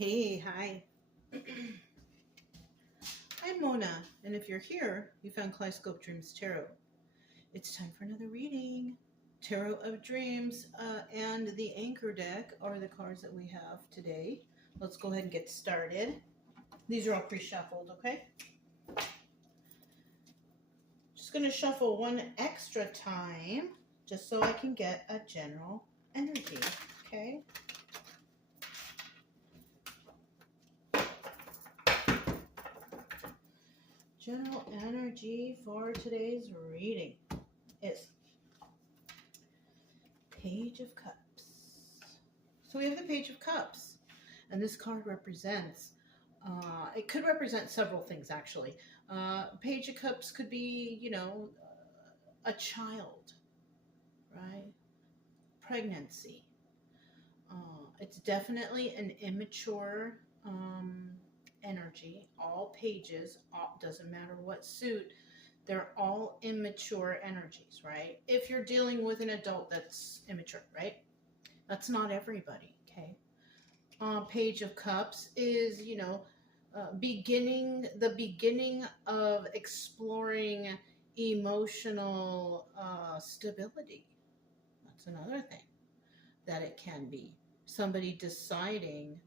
Hey, hi. I'm Mona, and if you're here, you found Kaleidoscope Dreams Tarot. It's time for another reading. Tarot of Dreams and the Anchor deck are the cards that we have today. Let's go ahead and get started. These are all pre-shuffled, okay? Just going to shuffle one extra time just so I can get a general energy, okay? General energy for today's reading is Page of Cups. So we have the Page of Cups, and this card represents, it could represent several things actually. Page of Cups could be, a child, right? Pregnancy. It's definitely an immature energy. All pages, doesn't matter what suit, they're all immature energies, right? If you're dealing with an adult that's immature, right? That's not everybody, okay? Page of Cups is, the beginning of exploring emotional stability. That's another thing that it can be. Somebody deciding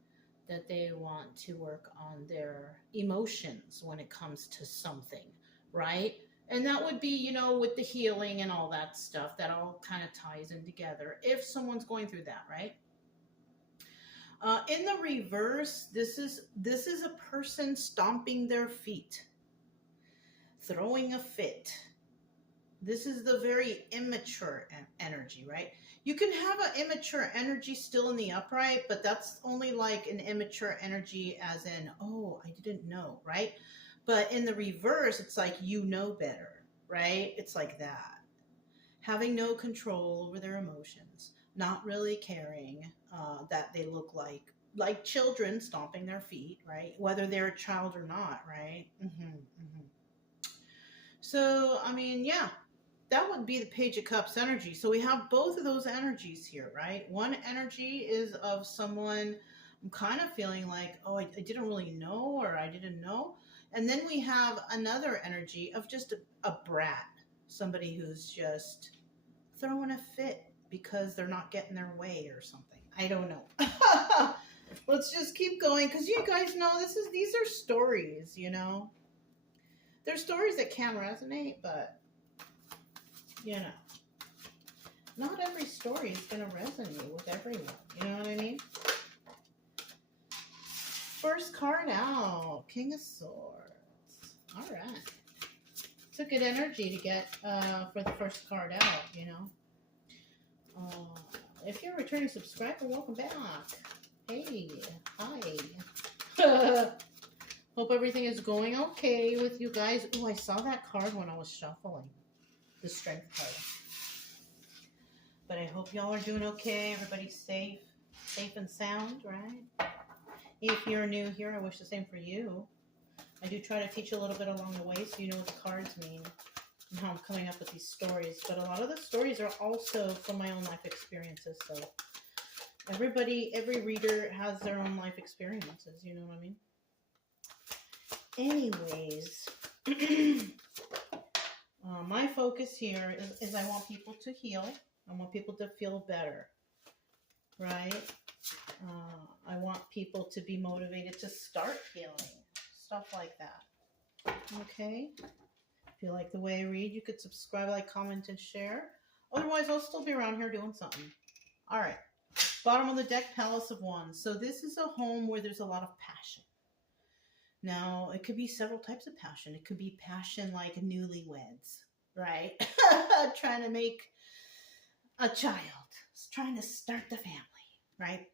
that they want to work on their emotions when it comes to something, right? And that would be, with the healing and all that stuff, that all kind of ties in together if someone's going through that, right? In the reverse, this is a person stomping their feet, throwing a fit. This is the very immature energy, right? You can have an immature energy still in the upright, but that's only like an immature energy as in, oh, I didn't know, right? But in the reverse, it's like, you know better, right? It's like that. Having no control over their emotions, not really caring that they look like children stomping their feet, right? Whether they're a child or not, right? So, I mean, yeah. That would be the Page of Cups energy. So we have both of those energies here, right? One energy is of someone, I'm kind of feeling like, oh, I didn't really know, or I didn't know. And then we have another energy of just a brat, somebody who's just throwing a fit because they're not getting their way or something. I don't know. Let's just keep going, because you guys know these are stories, They're stories that can resonate, but not every story is going to resonate with everyone. You know what I mean? First card out, King of Swords. All right. It's a good energy to get for the first card out, if you're a returning subscriber, welcome back. Hey, hi. Hope everything is going okay with you guys. Oh, I saw that card when I was shuffling. The Strength card. But I hope y'all are doing okay. Everybody's safe and sound, right? If you're new here, I wish the same for you. I do try to teach a little bit along the way so you know what the cards mean and how I'm coming up with these stories. But a lot of the stories are also from my own life experiences. So every reader has their own life experiences, you know what I mean? Anyways, my focus here is I want people to heal. I want people to feel better, right? I want people to be motivated to start healing, stuff like that. Okay? If you like the way I read, you could subscribe, like, comment, and share. Otherwise, I'll still be around here doing something. All right. Bottom of the deck, Palace of Wands. So this is a home where there's a lot of passion. Now, it could be several types of passion. It could be passion like newlyweds, right? Trying to make a child, trying to start the family, right?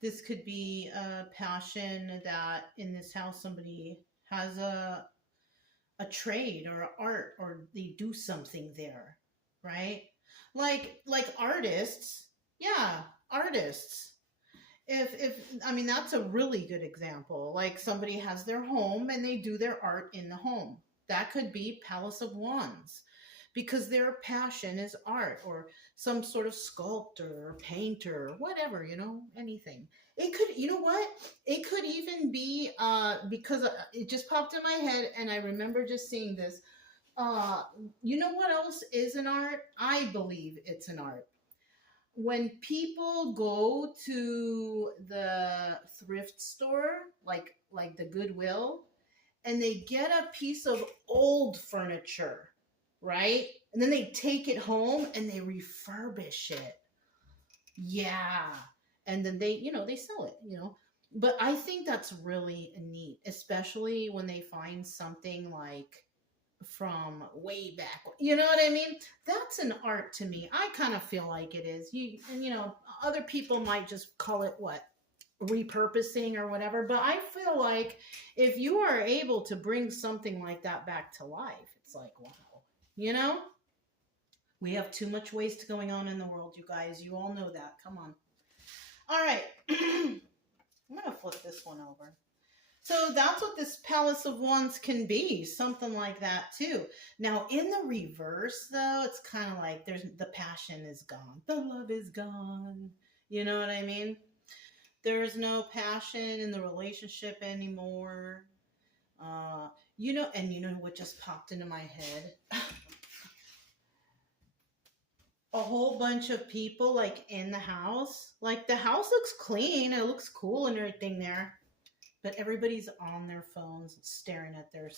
This could be a passion that in this house somebody has a trade or art, or they do something there, right? Like artists, yeah, artists. If I mean, that's a really good example. Like somebody has their home and they do their art in the home. That could be Palace of Wands, because their passion is art or some sort of sculptor or painter or whatever, anything. It could, you know what? It could even be, because it just popped in my head and I remember just seeing this. You know what else is an art? I believe it's an art. When people go to the thrift store, like the Goodwill, and they get a piece of old furniture, right? And then they take it home and they refurbish it. Yeah. And then they sell it, But I think that's really neat, especially when they find something like from way back. You know what I mean? That's an art to me. I kind of feel like it is. Other people might just call it what? Repurposing or whatever. But I feel like if you are able to bring something like that back to life, it's like, wow. We have too much waste going on in the world, you guys. You all know that. Come on. All right. I'm going to flip this one over. So that's what this Palace of Wands can be, something like that too. Now in the reverse though, it's kind of like the passion is gone. The love is gone. You know what I mean? There's no passion in the relationship anymore. And you know what just popped into my head? A whole bunch of people like in the house. Like the house looks clean. It looks cool and everything there. But everybody's on their phones staring at their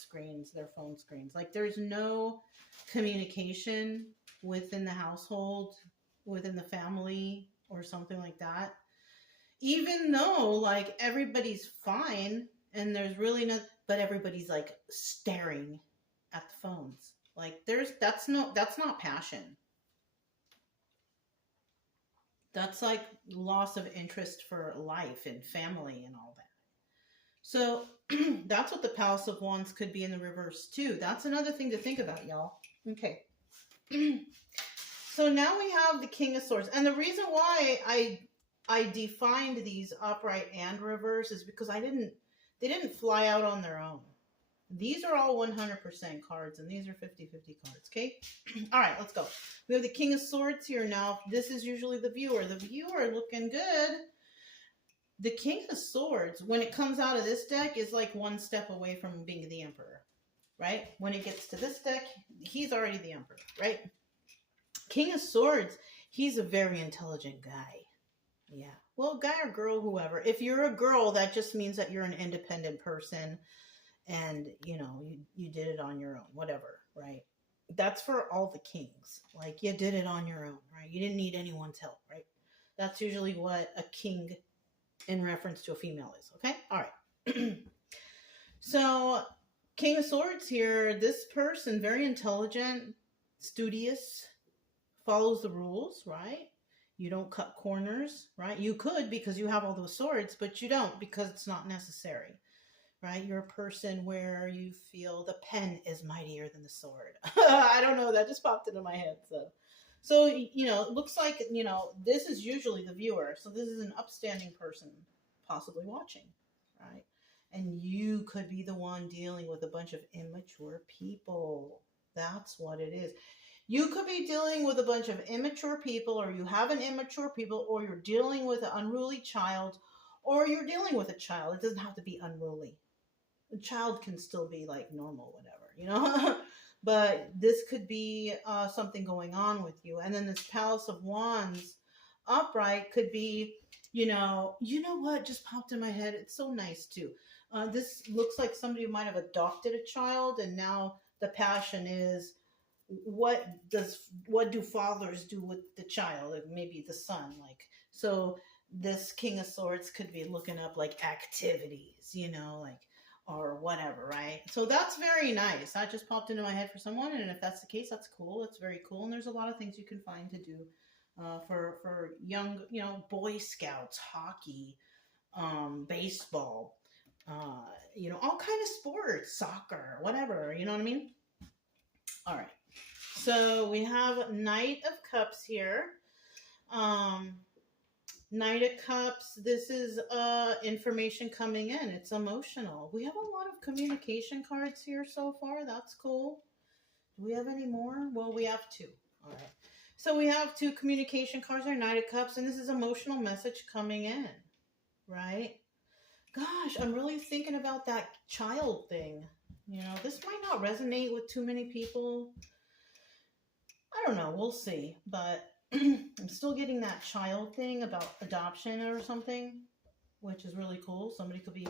phone screens. Like there's no communication within the household, within the family or something like that. Even though like everybody's fine and there's really no, but everybody's like staring at the phones. Like that's not passion. That's like loss of interest for life and family and all that. So that's what the Palace of Wands could be in the reverse too. That's another thing to think about, y'all. Okay. So now we have the King of Swords. And the reason why I defined these upright and reverse is because they didn't fly out on their own. These are all 100% cards and these are 50-50 cards, okay? All right, let's go. We have the King of Swords here now. This is usually the viewer. The viewer looking good. The King of Swords, when it comes out of this deck, is like one step away from being the Emperor, right? When it gets to this deck, he's already the Emperor, right? King of Swords, he's a very intelligent guy. Yeah. Well, guy or girl, whoever. If you're a girl, that just means that you're an independent person and, you did it on your own, whatever, right? That's for all the kings. Like, you did it on your own, right? You didn't need anyone's help, right? That's usually what a king in reference to a female is, okay? All right. So, King of Swords here, this person, very intelligent, studious, follows the rules, right? You don't cut corners, right? You could because you have all those swords, but you don't because it's not necessary, right? You're a person where you feel the pen is mightier than the sword. I don't know, that just popped into my head, So, it looks like, this is usually the viewer. So this is an upstanding person possibly watching, right? And you could be the one dealing with a bunch of immature people. That's what it is. You could be dealing with a bunch of immature people, or you have an immature people, or you're dealing with an unruly child, or you're dealing with a child. It doesn't have to be unruly. A child can still be like normal, whatever, But this could be something going on with you. And then this Palace of Wands upright could be, you know what just popped in my head? It's so nice too. This looks like somebody might have adopted a child, and now the passion is, what do fathers do with the child? Maybe the son, like, so this King of Swords could be looking up like activities, or whatever, right? So that's very nice. That just popped into my head for someone, and if that's the case, that's cool. It's very cool, and there's a lot of things you can find to do for young, Boy Scouts, hockey, baseball, all kind of sports, soccer, whatever, you know what I mean? All right. So we have Knight of Cups here. Knight of Cups, this is information coming in. It's emotional. We have a lot of communication cards here so far. That's cool. Do we have any more? Well, we have two. All right. So we have two communication cards, our Knight of Cups, and this is emotional message coming in, right? Gosh, I'm really thinking about that child thing. You know, this might not resonate with too many people. I don't know. We'll see. But I'm still getting that child thing about adoption or something, which is really cool. Somebody could be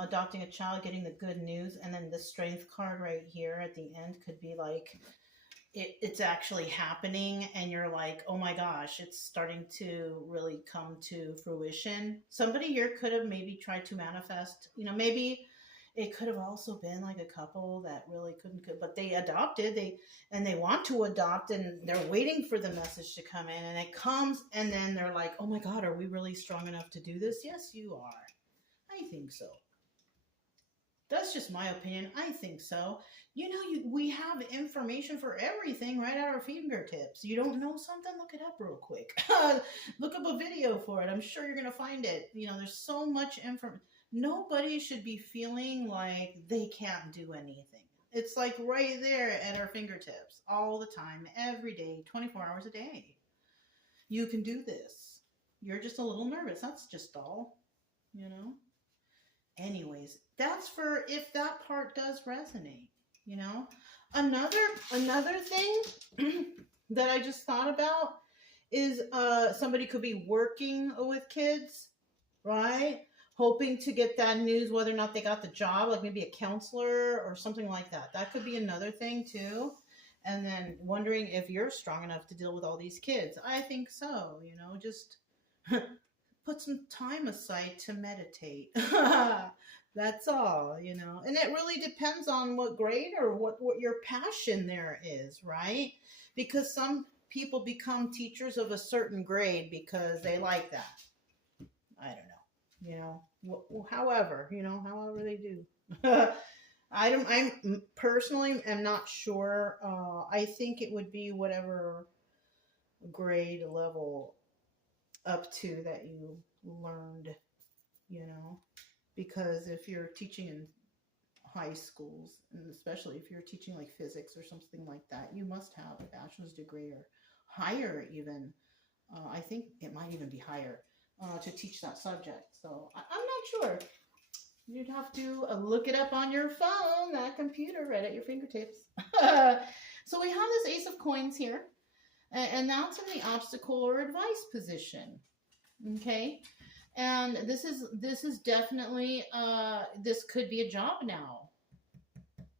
adopting a child, getting the good news, and then the strength card right here at the end could be like, it's actually happening, and you're like, oh my gosh, it's starting to really come to fruition. Somebody here could have maybe tried to manifest, you know, maybe it could have also been like a couple that really but they adopted, they want to adopt, and they're waiting for the message to come in, and it comes, and then they're like, oh my God, are we really strong enough to do this? Yes, you are. I think so. That's just my opinion. I think so. You know, we have information for everything right at our fingertips. You don't know something? Look it up real quick. Look up a video for it. I'm sure you're going to find it. You know, there's so much information. Nobody should be feeling like they can't do anything. It's like right there at our fingertips all the time, every day, 24 hours a day. You can do this. You're just a little nervous. That's just all, you know? Anyways, that's for if that part does resonate, you know. Another thing that I just thought about is somebody could be working with kids, right? Hoping to get that news whether or not they got the job, like maybe a counselor or something like that. That could be another thing too. And then wondering if you're strong enough to deal with all these kids. I think so, you know, just put some time aside to meditate. That's all, you know. And it really depends on what grade or what your passion there is, right? Because some people become teachers of a certain grade because they like that. I don't know, you know. However, you know, however they do. I'm personally am not sure. I think it would be whatever grade level up to that you learned, you know, because if you're teaching in high schools, and especially if you're teaching like physics or something like that, you must have a bachelor's degree or higher even. I think it might even be higher to teach that subject. So I'm not sure. You'd have to look it up on your phone, that computer right at your fingertips. So we have this Ace of Coins here. And that's in the obstacle or advice position. Okay. And this is definitely, this could be a job now.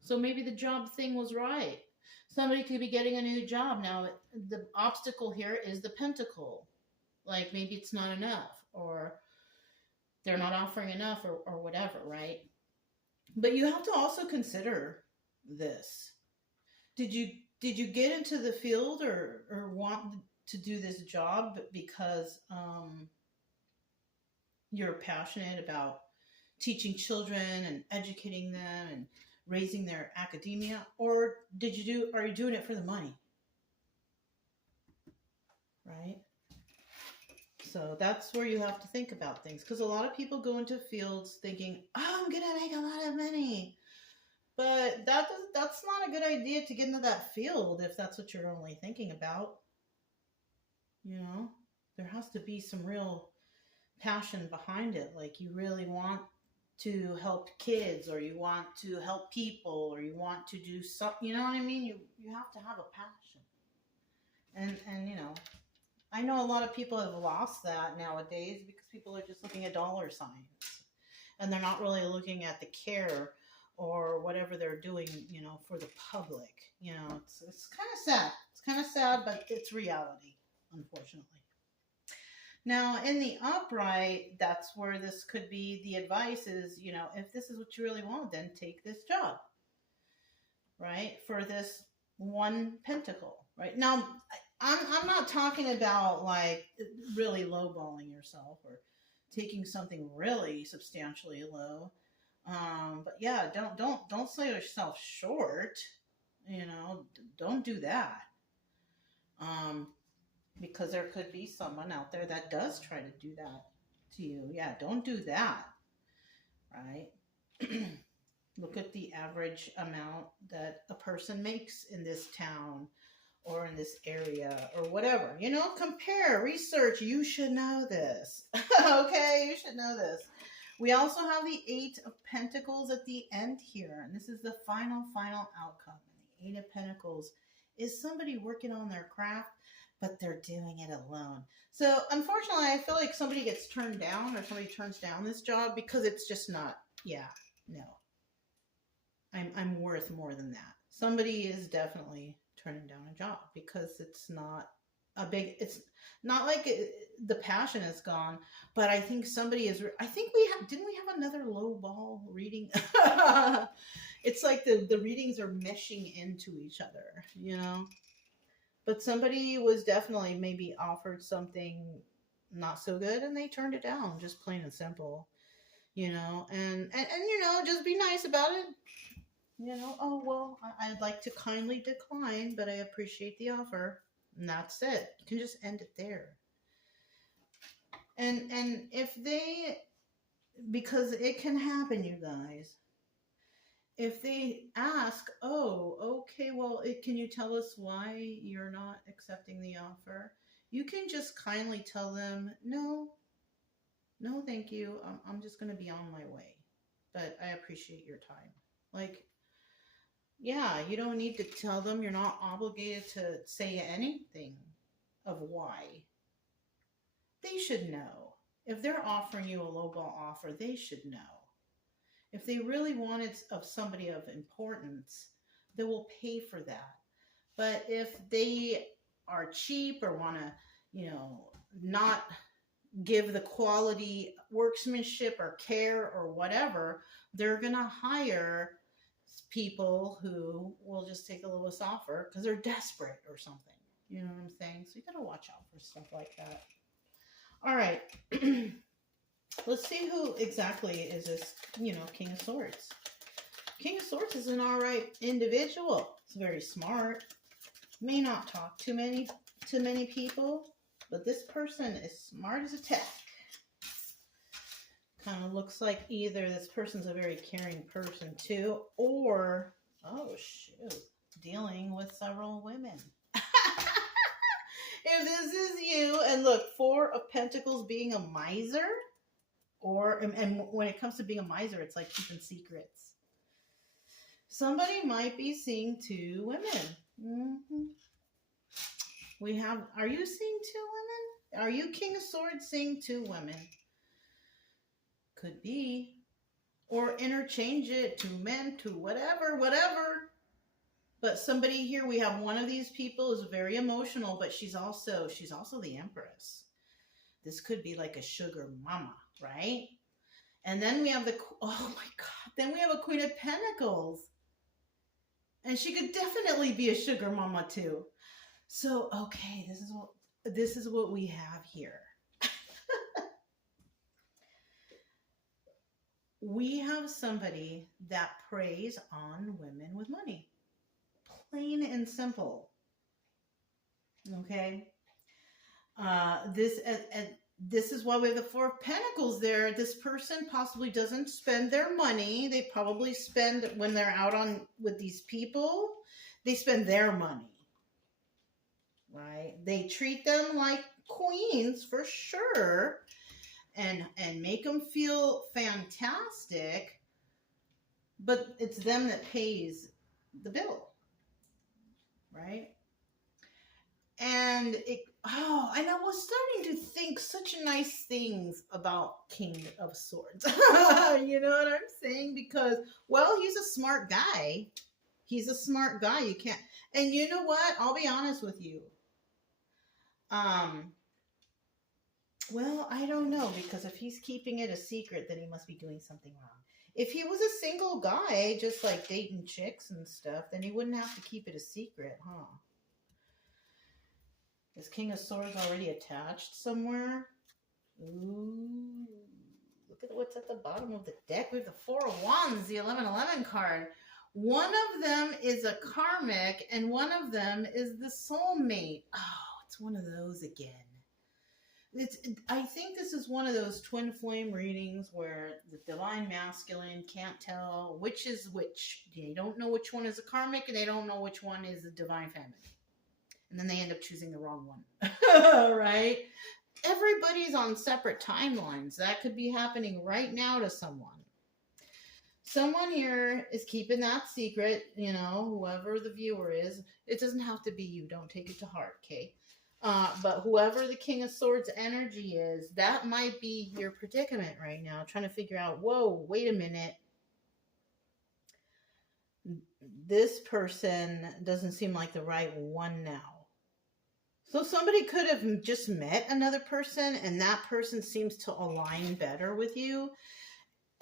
So maybe the job thing was right. Somebody could be getting a new job. Now, the obstacle here is the pentacle. Like maybe it's not enough, or they're not offering enough, or whatever, right? But you have to also consider this. Did you get into the field or want to do this job because you're passionate about teaching children and educating them and raising their academia, or are you doing it for the money? Right? So that's where you have to think about things, because a lot of people go into fields thinking, oh, I'm gonna make a lot of money. But that's not a good idea to get into that field if that's what you're only thinking about. You know, there has to be some real passion behind it. Like you really want to help kids, or you want to help people, or you want to do something, you know what I mean? You have to have a passion. And you know, I know a lot of people have lost that nowadays because people are just looking at dollar signs and they're not really looking at the care or whatever they're doing, you know, for the public. You know, it's kind of sad. It's kind of sad, but it's reality, unfortunately. Now, in the upright, that's where this could be. The advice is, you know, if this is what you really want, then take this job, right? For this one pentacle, right? Now, I'm not talking about like really lowballing yourself or taking something really substantially low. But yeah, don't sell yourself short. You know, don't do that. Because there could be someone out there that does try to do that to you. Yeah, don't do that. Right? Look at the average amount that a person makes in this town or in this area or whatever. You know, compare, research. You should know this. Okay, you should know this. We also have the Eight of Pentacles at the end here. And this is the final outcome. The Eight of Pentacles is somebody working on their craft, but they're doing it alone. So unfortunately, I feel like somebody gets turned down or somebody turns down this job because it's just not, yeah, no. I'm worth more than that. Somebody is definitely turning down a job because it's not it's not like the passion is gone, but I think somebody is, I think didn't we have another low ball reading? It's like the readings are meshing into each other, you know? But somebody was definitely maybe offered something not so good and they turned it down, just plain and simple, you know? And you know, just be nice about it. You know, oh, well, I'd like to kindly decline, but I appreciate the offer. And that's it. You can just end it there. And if they, because it can happen, you guys, if they ask, oh, okay, well, can you tell us why you're not accepting the offer? You can just kindly tell them, no, thank you. I'm just going to be on my way. But I appreciate your time. Like, yeah, you don't need to tell them. You're not obligated to say anything of why. They should know. If they're offering you a lowball offer, they should know. If they really want it of somebody of importance, they will pay for that. But if they are cheap or want to, you know, not give the quality workmanship or care or whatever, they're going to hire people who will just take the lowest offer because they're desperate or something. You know what I'm saying? So you got to watch out for stuff like that. All right. Let's see who exactly is this, you know, King of Swords. King of Swords is an all right individual. It's very smart. May not talk to many people, but this person is smart as a tack. Kind of looks like either this person's a very caring person too, or, oh shoot, dealing with several women. If this is you, and look, Four of Pentacles being a miser, or, and when it comes to being a miser, it's like keeping secrets. Somebody might be seeing two women. We have, are you seeing two women? Are you King of Swords seeing two women? Could be. Or interchange it, two men, two whatever. But somebody here, we have one of these people is very emotional, but she's also the Empress. This could be like a sugar mama, right? And then we have oh my God, then we have a Queen of Pentacles. And she could definitely be a sugar mama too. So, okay, this is what we have here. We have somebody that preys on women with money. Plain and simple. Okay? This is why we have the Four of Pentacles there. This person possibly doesn't spend their money. They probably spend, when they're out on with these people, they spend their money. Right? They treat them like queens for sure. And make them feel fantastic, but it's them that pays the bill, right? And and I was starting to think such nice things about King of Swords. You know what I'm saying? Because, well, he's a smart guy. He's a smart guy. You can't, and you know what? I'll be honest with you. Well, I don't know, because if he's keeping it a secret, then he must be doing something wrong. If he was a single guy, just like dating chicks and stuff, then he wouldn't have to keep it a secret, huh? Is King of Swords already attached somewhere? Ooh, look at what's at the bottom of the deck. We have the Four of Wands, the 1111 card. One of them is a karmic, and one of them is the soulmate. Oh, it's one of those again. I think this is one of those twin flame readings where the divine masculine can't tell which is which. They don't know which one is a karmic, and they don't know which one is the divine feminine. And then they end up choosing the wrong one. Right? Everybody's on separate timelines. That could be happening right now to someone. Someone here is keeping that secret, you know, whoever the viewer is. It doesn't have to be you. Don't take it to heart, okay? But whoever the King of Swords energy is, that might be your predicament right now. Trying to figure out, whoa, wait a minute. This person doesn't seem like the right one now. So somebody could have just met another person, and that person seems to align better with you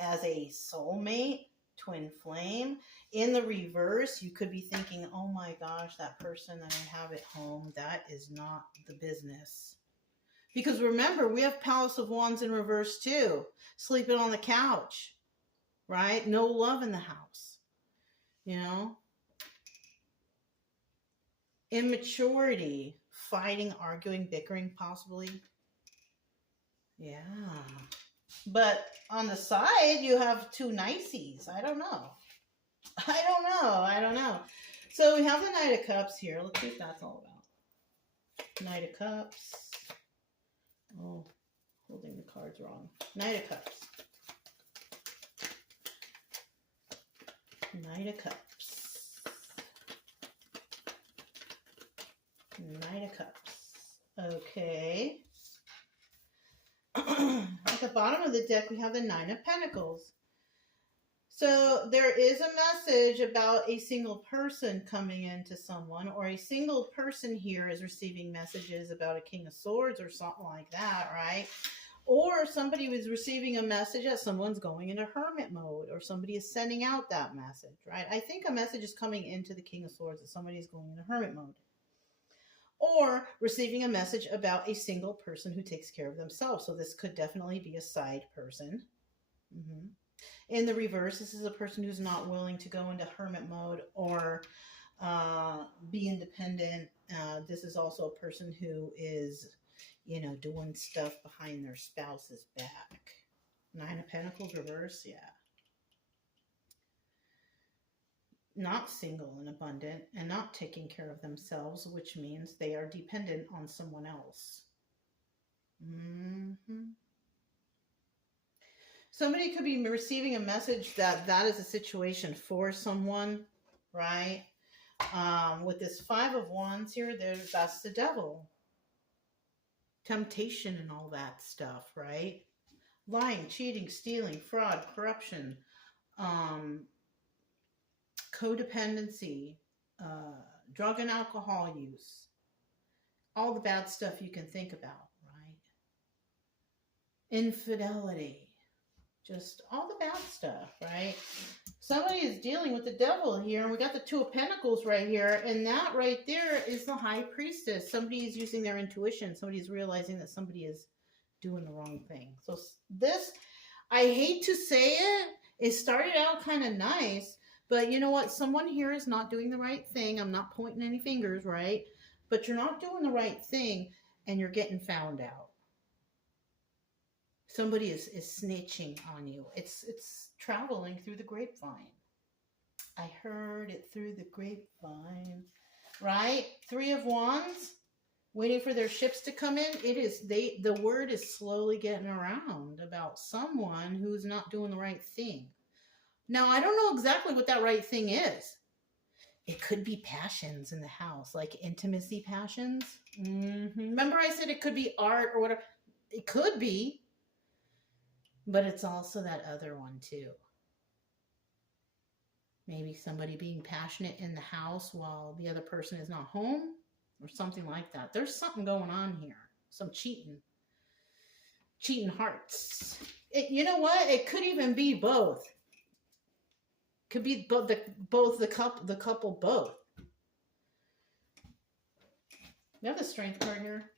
as a soulmate, twin flame. In the reverse, you could be thinking, oh my gosh, that person that I have at home, that is not the business. Because remember, we have Palace of Wands in reverse too. Sleeping on the couch, right? No love in the house, you know? Immaturity, fighting, arguing, bickering, possibly. Yeah. But on the side, you have two niceys. I don't know. So we have the Knight of Cups here. Let's see what that's all about. Knight of Cups. Oh, holding the cards wrong. Knight of Cups. Knight of Cups. Knight of Cups. Okay. At the bottom of the deck, we have the Nine of Pentacles. So there is a message about a single person coming into someone, or a single person here is receiving messages about a King of Swords or something like that, right? Or somebody was receiving a message that someone's going into hermit mode, or somebody is sending out that message, right? I think a message is coming into the King of Swords that somebody is going into hermit mode. Or receiving a message about a single person who takes care of themselves. So this could definitely be a side person. Mm-hmm. In the reverse, this is a person who's not willing to go into hermit mode or be independent. This is also a person who is, you know, doing stuff behind their spouse's back. Nine of Pentacles reverse, yeah. Not single and abundant and not taking care of themselves, which means they are dependent on someone else. Mm-hmm. Somebody could be receiving a message that that is a situation for someone, right? With this Five of Wands here, that's the devil. Temptation and all that stuff, right? Lying, cheating, stealing, fraud, corruption, codependency, drug and alcohol use, all the bad stuff you can think about, right? Infidelity. Just all the bad stuff, right? Somebody is dealing with the devil here, and we got the Two of Pentacles right here, and that right there is the High Priestess. Somebody is using their intuition. Somebody is realizing that somebody is doing the wrong thing. So this, I hate to say it started out kind of nice, but you know what? Someone here is not doing the right thing. I'm not pointing any fingers, right? But you're not doing the right thing, and you're getting found out. Somebody is snitching on you. It's traveling through the grapevine. I heard it through the grapevine. Right? Three of Wands, waiting for their ships to come in. The word is slowly getting around about someone who's not doing the right thing. Now, I don't know exactly what that right thing is. It could be passions in the house, like intimacy passions. Mm-hmm. Remember I said it could be art or whatever. It could be. But it's also that other one too. Maybe somebody being passionate in the house while the other person is not home or something like that. There's something going on here. Some cheating. Cheating hearts. You know what? It could even be both. Could be both the couple both. We have the Strength card here.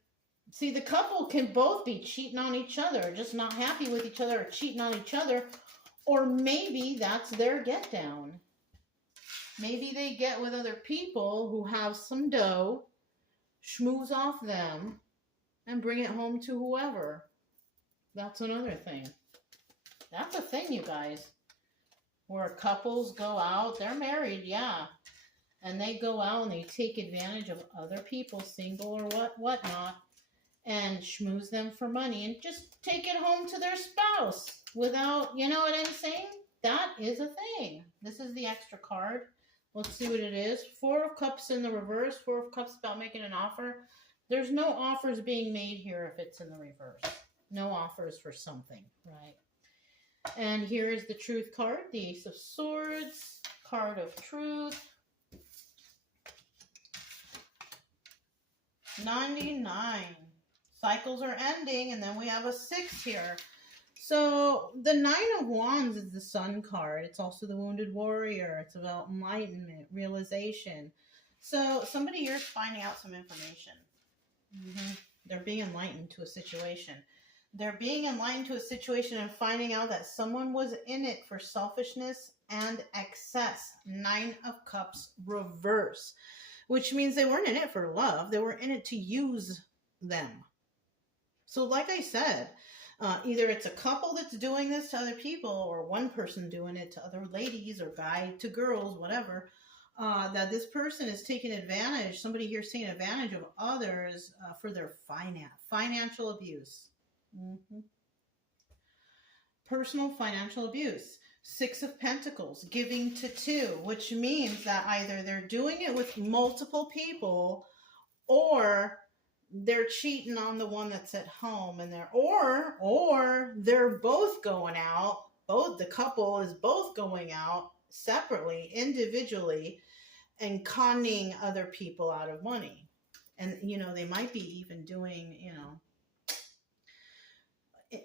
See, the couple can both be cheating on each other, just not happy with each other or cheating on each other. Or maybe that's their get down. Maybe they get with other people who have some dough, schmooze off them, and bring it home to whoever. That's another thing. That's a thing, you guys. Where couples go out, they're married, yeah. And they go out and they take advantage of other people, single or whatnot, and schmooze them for money and just take it home to their spouse without, you know what I'm saying? That is a thing. This is the extra card. Let's see what it is. 4 of Cups in the reverse. 4 of Cups about making an offer. There's no offers being made here if it's in the reverse. No offers for something, right? And here is the Truth card, the Ace of Swords, card of Truth. 99. Cycles are ending, and then we have a 6 here. So the 9 of Wands is the Sun card. It's also the Wounded Warrior. It's about enlightenment, realization. So somebody here is finding out some information. They're being enlightened to a situation. They're being enlightened to a situation and finding out that someone was in it for selfishness and excess. 9 of Cups reverse, which means they weren't in it for love. They were in it to use them. So like I said, either it's a couple that's doing this to other people or one person doing it to other ladies or guy to girls, whatever, that this person is taking advantage, somebody here is taking advantage of others for their financial abuse. Personal financial abuse. 6 of Pentacles, giving to 2, which means that either they're doing it with multiple people or they're cheating on the one that's at home, and or they're both going out. Both the couple is both going out separately, individually, and conning other people out of money. And you know, they might be even doing, you know,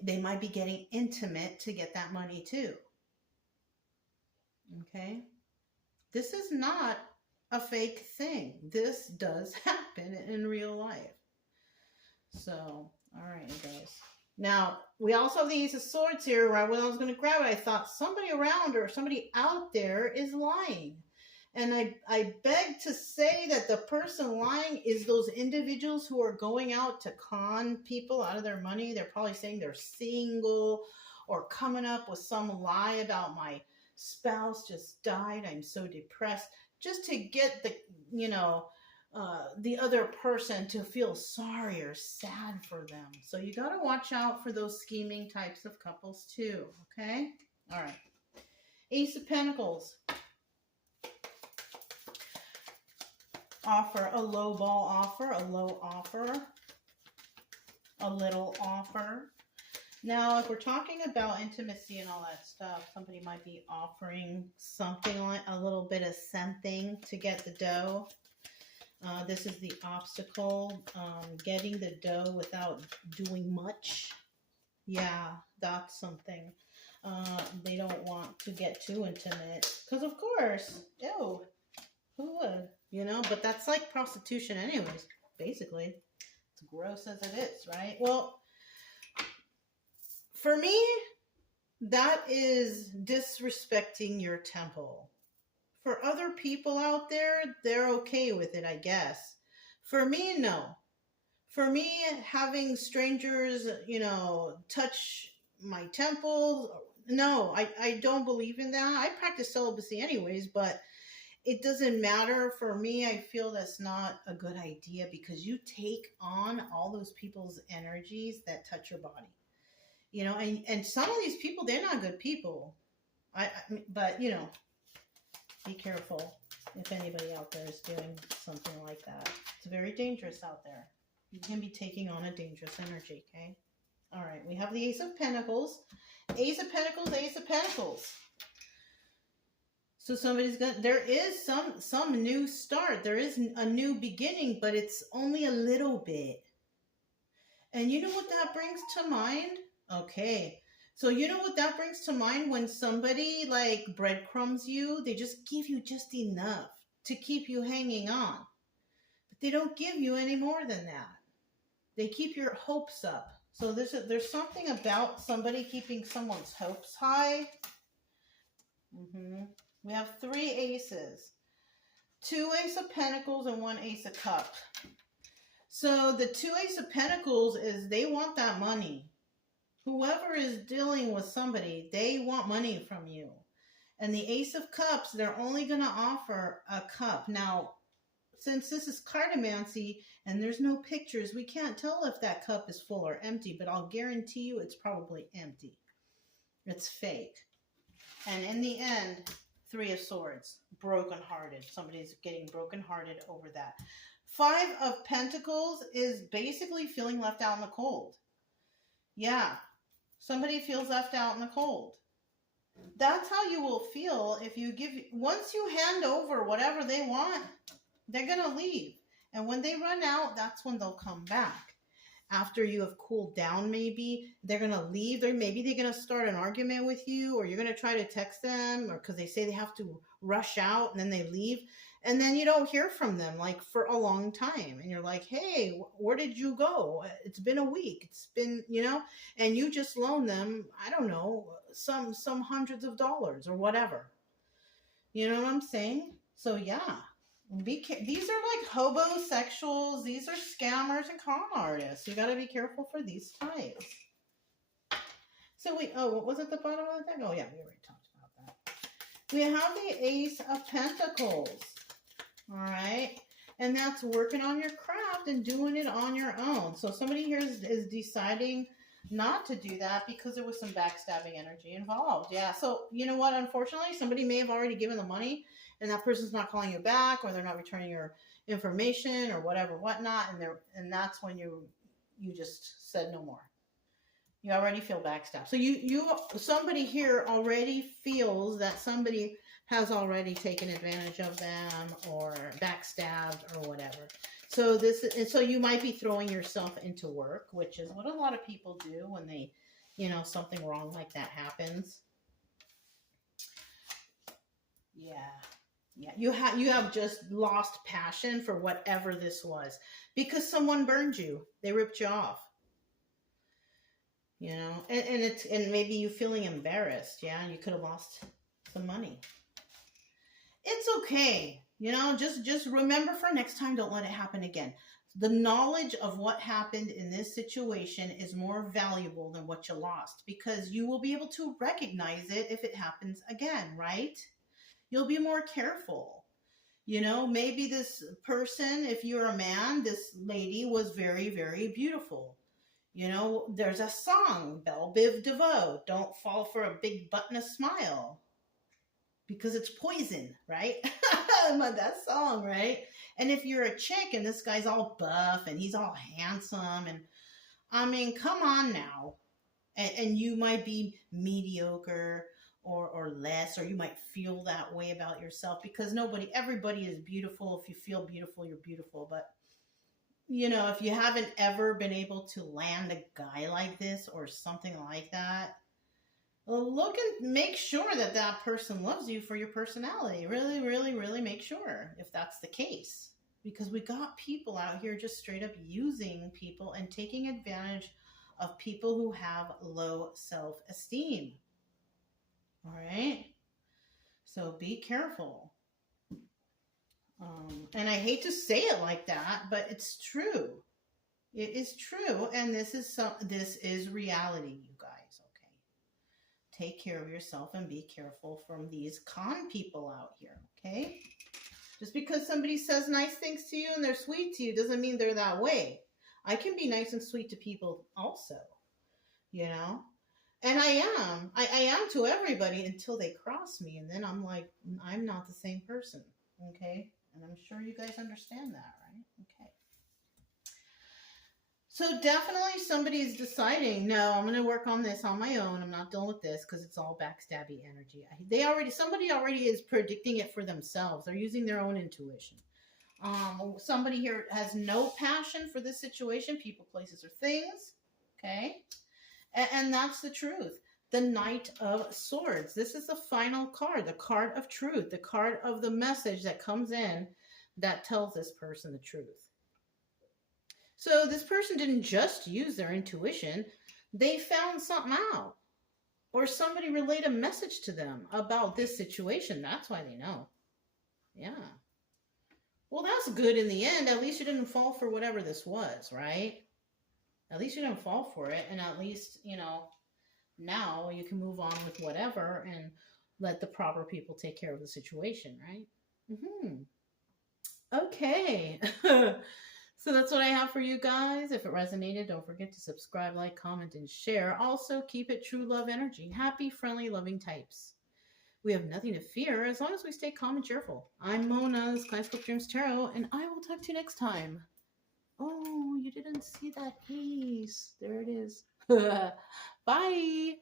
they might be getting intimate to get that money too. Okay? This is not a fake thing. This does happen in real life. So, all right, you guys. Now, we also have the Ace of Swords here. Right when I was going to grab it, I thought somebody around or somebody out there is lying. And I beg to say that the person lying is those individuals who are going out to con people out of their money. They're probably saying they're single or coming up with some lie about my spouse just died. I'm so depressed. Just to get the, you know, the other person to feel sorry or sad for them. So you got to watch out for those scheming types of couples too. Okay? All right. Ace of Pentacles. Offer, a low ball offer, a low offer, a little offer. Now, if we're talking about intimacy and all that stuff, somebody might be offering something like a little bit of something to get the dough. This is the obstacle, getting the dough without doing much. Yeah, that's something. They don't want to get too intimate. Because, of course, ew, who would? You know, but that's like prostitution anyways, basically. It's gross as it is, right? Well, for me, that is disrespecting your temple. For other people out there, they're okay with it, I guess. For me, no. For me, having strangers, you know, touch my temple, no, I don't believe in that. I practice celibacy anyways, but it doesn't matter. For me, I feel that's not a good idea because you take on all those people's energies that touch your body. You know, and some of these people, they're not good people. But, you know, be careful if anybody out there is doing something like that. It's very dangerous out there. You can be taking on a dangerous energy, okay? All right, we have the Ace of Pentacles. Ace of Pentacles, Ace of Pentacles. So somebody's there is some new start. There is a new beginning, but it's only a little bit. And you know what that brings to mind? Okay. So you know what that brings to mind when somebody like breadcrumbs you? They just give you just enough to keep you hanging on. But they don't give you any more than that. They keep your hopes up. So there's something about somebody keeping someone's hopes high. We have 3 aces. 2 Ace of Pentacles and 1 Ace of Cups. So the two Ace of Pentacles is they want that money. Whoever is dealing with somebody, they want money from you. And the Ace of Cups, they're only going to offer a cup. Now, since this is cartomancy and there's no pictures, we can't tell if that cup is full or empty, but I'll guarantee you it's probably empty. It's fake. And in the end, Three of Swords, brokenhearted. Somebody's getting brokenhearted over that. Five of Pentacles is basically feeling left out in the cold. Yeah, somebody feels left out in the cold. That's how you will feel if you give, once you hand over whatever they want, they're going to leave. And when they run out, that's when they'll come back. After you have cooled down, maybe they're going to leave. Maybe they're going to start an argument with you, or you're going to try to text them, or because they say they have to rush out and then they leave. And then you don't hear from them like for a long time. And you're like, hey, where did you go? It's been a week. It's been, and you just loan them, I don't know, some hundreds of dollars or whatever. You know what I'm saying? So yeah, these are like hobosexuals. These are scammers and con artists. You got to be careful for these types. So what was at the bottom of the deck? Oh yeah, we already talked about that. We have the Ace of Pentacles. All right. And that's working on your craft and doing it on your own. So somebody here is deciding not to do that because there was some backstabbing energy involved. Yeah. So you know what? Unfortunately, somebody may have already given the money and that person's not calling you back, or they're not returning your information or whatever, whatnot. And that's when you just said no more. You already feel backstabbed. So somebody here already feels that somebody has already taken advantage of them or backstabbed or whatever. So you might be throwing yourself into work, which is what a lot of people do when they, something wrong like that happens. Yeah. Yeah. You have just lost passion for whatever this was because someone burned you. They ripped you off. And maybe you feeling embarrassed. Yeah. You could have lost some money. It's okay. Just remember for next time, don't let it happen again. The knowledge of what happened in this situation is more valuable than what you lost, because you will be able to recognize it if it happens again, right? You'll be more careful. Maybe this person, if you're a man, this lady was very, very beautiful. There's a song, Belle Biv DeVoe, don't fall for a big butt and a smile, because it's poison, right? That song, right? And if you're a chick and this guy's all buff and he's all handsome, and I mean, come on now. And you might be mediocre or less, or you might feel that way about yourself, because everybody is beautiful. If you feel beautiful, you're beautiful. But if you haven't ever been able to land a guy like this or something like that, look and make sure that person loves you for your personality. Really, really, really make sure if that's the case. Because we got people out here just straight up using people and taking advantage of people who have low self-esteem. All right? So be careful. And I hate to say it like that, but it's true. It is true, and this is reality, you guys, okay? Take care of yourself and be careful from these con people out here, okay? Just because somebody says nice things to you and they're sweet to you doesn't mean they're that way. I can be nice and sweet to people also, And I am to everybody until they cross me, and then I'm like, I'm not the same person, okay? And I'm sure you guys understand that, right? Okay. So definitely somebody's deciding, no, I'm going to work on this on my own. I'm not dealing with this because it's all backstabby energy. Somebody already is predicting it for themselves. They're using their own intuition. Somebody here has no passion for this situation, people, places, or things. Okay. And that's the truth. The Knight of Swords. This is the final card, the card of truth, the card of the message that comes in that tells this person the truth. So this person didn't just use their intuition. They found something out. Or somebody relayed a message to them about this situation. That's why they know. Yeah. Well, that's good in the end. At least you didn't fall for whatever this was, right? At least you didn't fall for it. And at least, now you can move on with whatever and let the proper people take care of the situation, right? Okay. So that's what I have for you guys. If it resonated, don't forget to subscribe, like, comment, and share. Also, keep it true love energy. Happy, friendly, loving types. We have nothing to fear as long as we stay calm and cheerful. I'm Mona, this Kaleidoscope Dreams Tarot, and I will talk to you next time. Oh, you didn't see that ace. There it is. Bye.